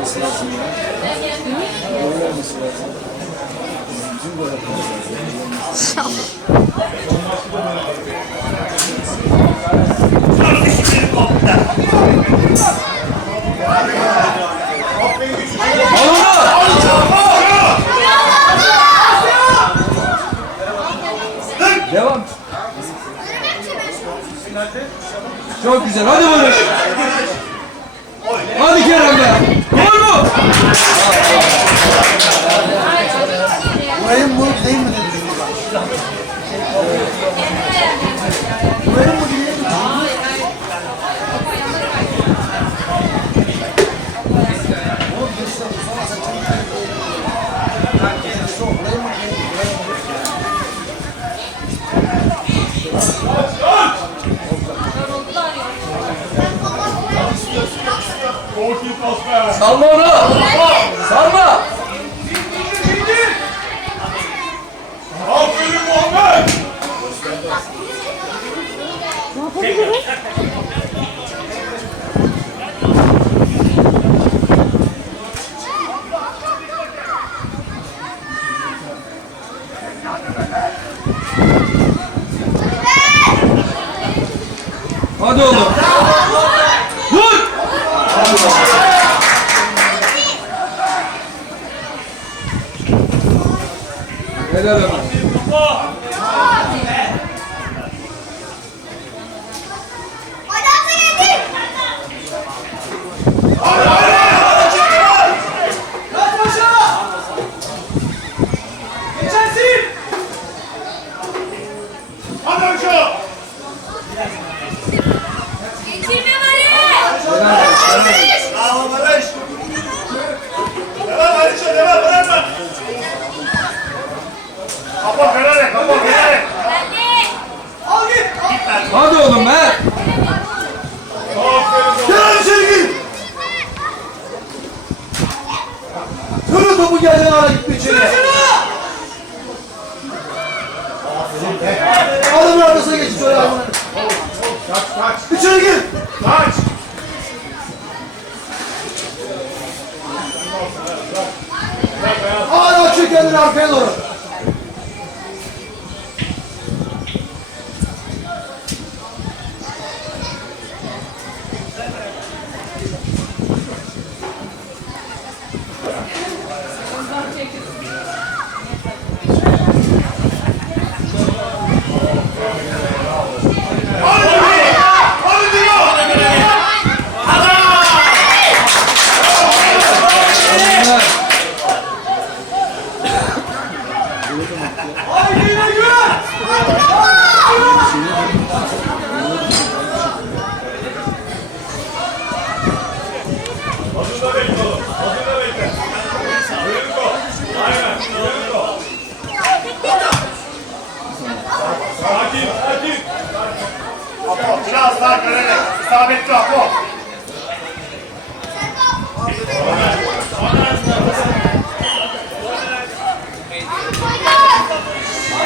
olması lazım ya. Gol olması lazım. Bizim gol atmamız lazım. Devam. Çok güzel. Hadi Barış. Mu? Burayın bu değil mi dedin? Salma onu. Salma. Aferin Muhammed! Hadi oğlum. Vur. Helal Barış! Bravo Barış! İçeri. Adamın arkasına geç şöyle adamın. Kaç, kaç, İçeri gir. kaç! 사 그를 네. 싸움에 쪼고